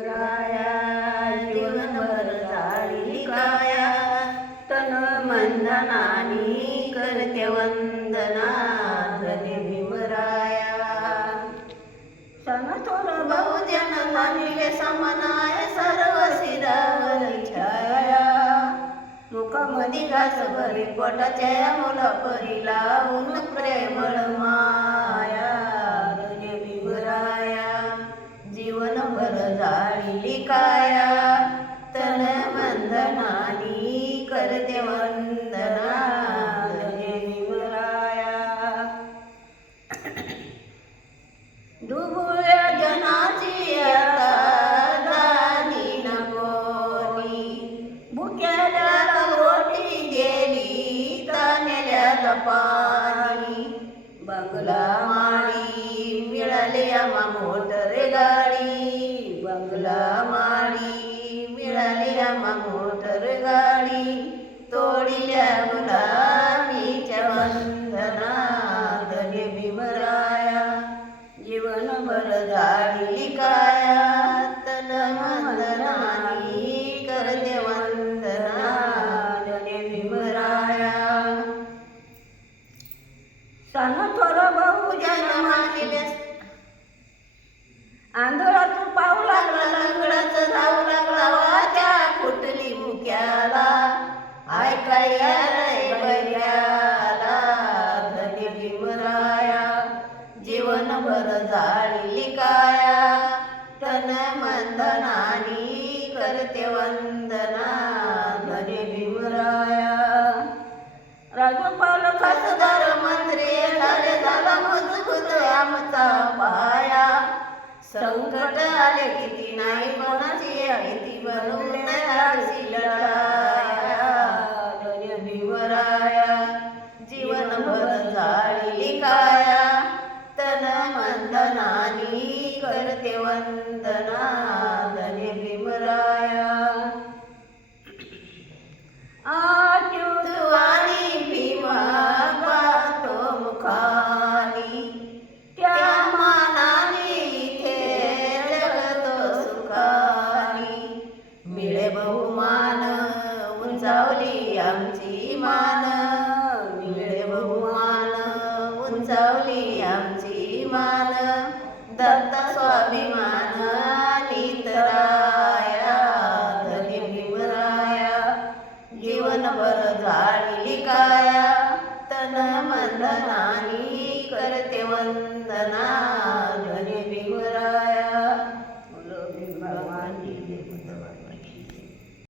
राया जीवनभर जाळी काया. तन मंदनानी करते वंदना धने भीमराया समतोल बहुजन मानिले समनाय सर्व शिरावर छाया. मुखामधी घास भरी पोटाच्या मुला परी जाळी तन वंदनानी करते वंदना धने डुबुळ्या जनाची आता जाणी नकोनी भुक्याला रोटी गेली तानेल्याला पाणी बंगला माळी मिळाली आम्हा मोटर माळी मिळाली आम्हा मोटर गाडी तोडिल्या गुलामीच्या वंदना धने भीमराया जीवनभर झाडी काया तन वंदनानी करते वंदना धने भीमराया. सन थोर बहुजन मानिले आंदोलन संकट आले किती नाही कोणाची आयती बनून नाही लढाया भीवराया जीवनभर झालेली काया? तन वंदनानी करते वंदना. आमची मान मिळे बहुमान उंचावली आमची मान. दत्ता स्वाभिमान लितराया धनी भीमराया जीवनभर झाली काया. तन मंदनानी करते वंदना.